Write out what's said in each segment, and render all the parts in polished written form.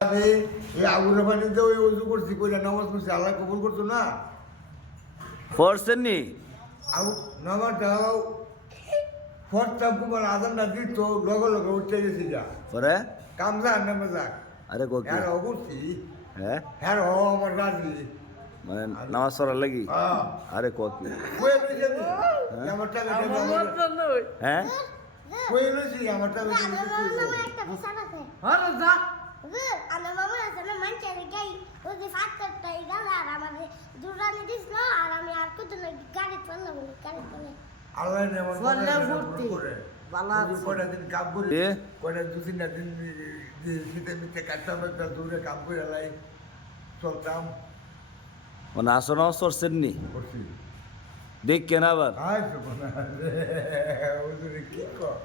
আমি এই আগুনের পানিতে ওই উজু করছি কইরা নামাজ পড়ছি আল্লাহ কবুল করতো না পড়ছেন নি নামাজ দাও ফরটা কুমার আদানটা দিত লগে লগে উঠতে গেছি যা পরে কামজা নামে যাক আরে কোকি হ্যাঁ অবশ্যই হ্যাঁ হ্যাঁ আমার রাজি মানে নামাজ পড়ার লাগি হ্যাঁ আরে কোকি কই লইছি আমি আমার টাকা হ্যাঁ কই লইছি আমার টাকা আমার মামা আছে না মানুষের গাই ওই যে ফাটটা গেল আর আমাদের দুরানি দিছিল আর আমি আর কত গাড়ি চললাম গাড়ি চলে আল্লাহ নে আমার বললে ফুর্তি। বালা আছে। কয়টা দিন কাম করি এ? কয়টা দু তিনটা দিন শীতে মিতে কাটতাম একটা দূরে কাম করে লাই চলতাম মানে আসো নামাজ পড়ছেন নি করছি দেখ কেন আবার হাই সুবহান ওদের কি কর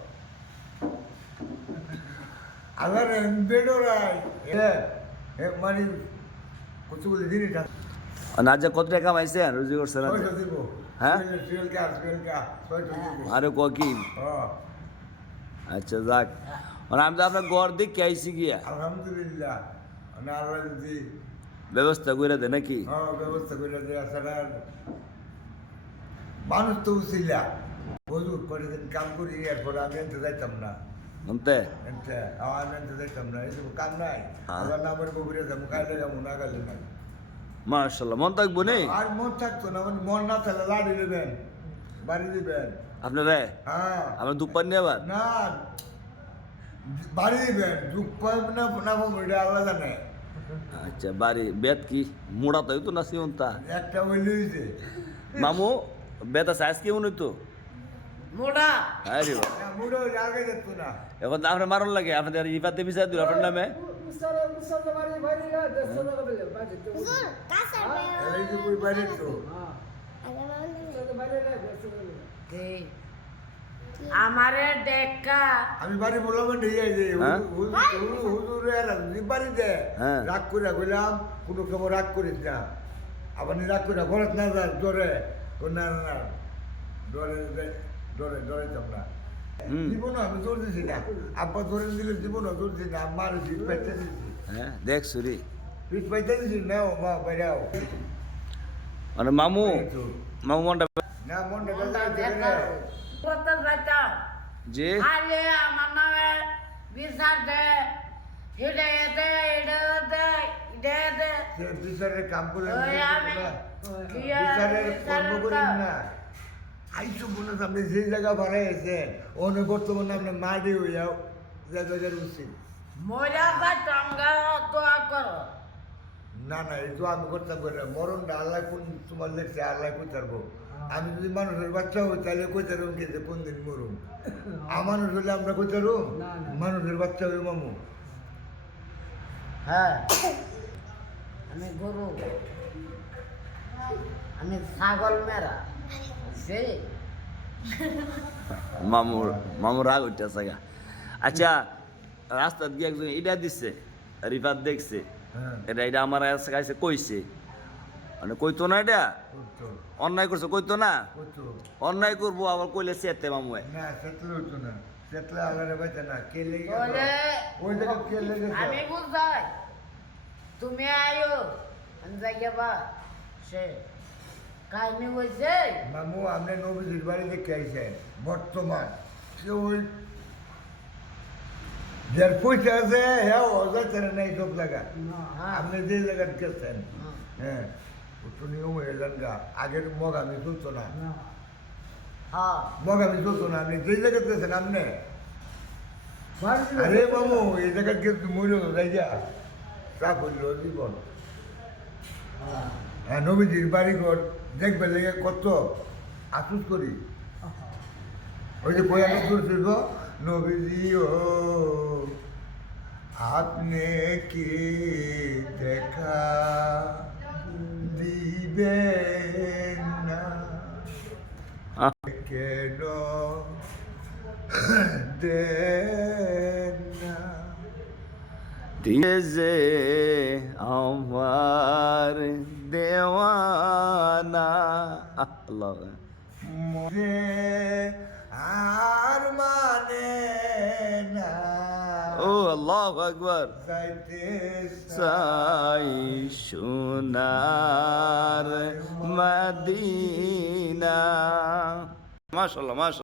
আবার বেডো রাই এ মানে কত বলে দিন এটা মানে আজ কত টাকা কামাইছেন রুজি করছেন আজ? ছয়টা দিব হ্যাঁ? ছয়টা ছয়টা দিব আরে কোকি হ্যাঁ আচ্ছা যাক মানে আমি তো আপনার ঘর দেখে আইসি গিয়া আলহামদুলিল্লাহ না আল্লাহ যদি ব্যবস্থা করে দে নাকি ব্যবস্থা করে দেওয়া ছাড়া মানুষ তো উচিলা হুজুর কয়েকদিন কাম করি এরপর আমি এনতে যাইতাম না শুনতে এনতে আমি এনতে যাইতাম না এই কাম নাই হ্যাঁ। আবার না আমার বগুড়ে যাবো কাইলে যাবো না গেলে না মার্শাল্লাহ মন থাকবো নি আর মন থাকতো না মানে মন না থাকলে লাড়ি দেবেন বাড়ি দিবেন আপনারা হ্যাঁ আপনার দুপান নিয়ে আবার না বাড়ি দিবেন যুগ পাইব না না পাবো এটা আল্লাহ জানে আচ্ছা বাড়ি বেত কি মোড়া তো হইতো না সিমন্তা একটা ওই লইছে মামু বেতা সাইজ কেমন হইতো মোড়া আরে বাবা। না মুড়ো আগে যেত না এখন তো আপনার মারণ লাগে আপনাদের ইপাতে বিচার দিল আপনার নামে হুজুর কাছে এই যে কই বাড়ি তো আমারে ডেকা আমি বাড়ি বললাম নিয়ে যাই যে হ্যাঁ? হুজুর বাড়ি দে হ্যাঁ। রাগ করে কইলাম কোনো খবর রাগ করিস না আবার নি রাগ করে ঘরে না যা ডরে না না না ডরে ডরে ডরে যাব না হুম। জীবন আমি জোর দিছি না আব্বা ধরে দিলে জীবন জোর দিছি না আমার জিত পাইতে দিছি হ্যাঁ দেখ সুরি পিঠ পাইতে দিছি না মা বাইরাও মানে মামু মামু মনটা না মনটা বেলা দেখা করতে যাইতাম যে আরে আমার নামে বিচার দে হিডে দে হিডে দে হিডে দে সে বিচারের কাম করে ওই আমি কি আর বিচারের কর্ম বিচারের করেন কাম? না আইসো মনে হয় আপনি যে জায়গা বাড়াইছেন অনেক বর্তমানে আপনার মাটি হইয়াও জায়গার উচিত মজা বা টঙ্গা দোয়া করো না না এই তো আমি করতে পারি না মরণটা আল্লাহ কোন তোমার লেগছে আল্লাহ কই পারবো আমি যদি মানুষের বাচ্চা হই তাহলে কই পারবো কি যে কোন দিন মরুম মানুষ হলে আমরা কই পারবো মানুষের বাচ্চা হই মামু হ্যাঁ আমি গরু আমি ছাগল মেরা সেই মামুর মামুর রাগ উঠতেছে গা আচ্ছা রাস্তা দিয়ে একজন এটা দিচ্ছে রিফাত দেখছে হ্যাঁ এটা এটা আমার কাছে কইছে মানে কইতো না এটা করতো অন্যায় করছে কইতো না করতো অন্যায় করবো আবার কইলে সেতে মামু না সেতলে হতো না সেতলে আল্লাহরে বাইতে না কে লেগে বলে ওই জায়গা কে লেগে আমি বুঝাই তুমি আয়ো আমি যাইয়া বা সে কাহিনী হয়েছে মামু আপনি নবীজির বাড়ি দেখে আইছেন বর্তমান সে ওই যার পয়সা আছে হ্যাঁ অজাতে নাই সব জায়গা আপনি যে জায়গা গেছেন হ্যাঁ একটু নিয়ম হয়ে যান গা আগের মগামি চলতো না হ্যাঁ মগামি চলতো না আপনি যে জায়গাতে গেছেন আপনি আরে মামু এই জায়গা গেছে মরিও যাই যা তা বললো জীবন হ্যাঁ নবীজির বাড়ি ঘর দেখবে লেগে কত আফসোস করি ওই যে বই আগে করছিল গো নবীজি ও আপনি কি দেখা দিবেন না আহ। কেন দেন না দিয়ে যে আমার দেওয়ানা আল্লাহ মনে আর মানে না ও আল্লাহু আকবার যাইতে চাই সোনার মদিনা মাশাআল্লাহ মাশাআল্লাহ